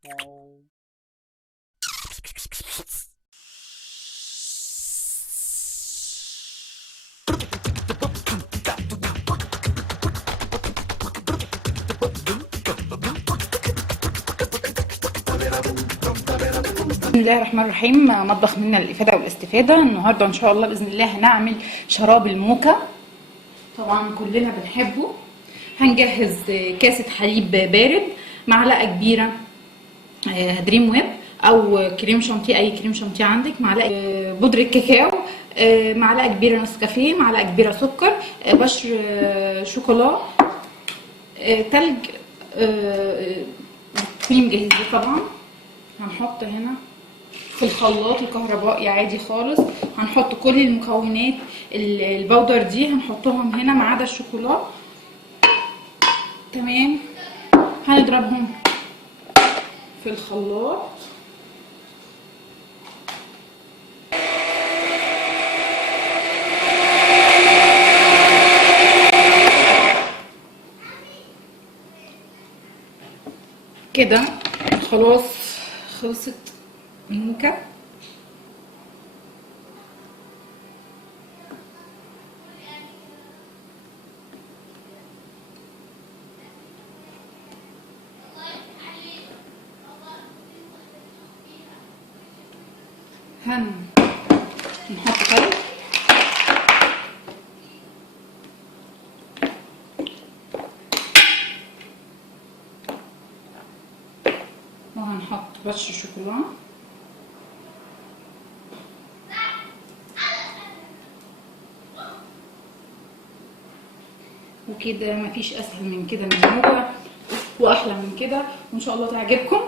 بسم الله الرحمن الرحيم. مطبخ منا للإفادة والاستفادة. النهاردة إن شاء الله بإذن الله هنعمل شراب الموكا، طبعا كلنا بنحبه. هنجهز كاسة حليب بارد، معلقة كبيرة دريم ويب أو كريم شانتيه، أي كريم شانتيه عندك، معلقة بودرة كاكاو، معلقة كبيرة نسكافيه، معلقة كبيرة سكر، بشر شوكولا، تلج تكوني مجهزاه طبعا. هنحط هنا في الخلاط الكهربائي عادي خالص، هنحط كل المكونات البودر دي هنحطهم هنا ما عدا الشوكولا. تمام، هنضربهم في الخلاط. كده خلاص خلصت الموكا. هنحط تلج وهنحط بشر شوكولا وكده. مفيش اسهل من كده من الموكا واحلى من كده، وان شاء الله تعجبكم.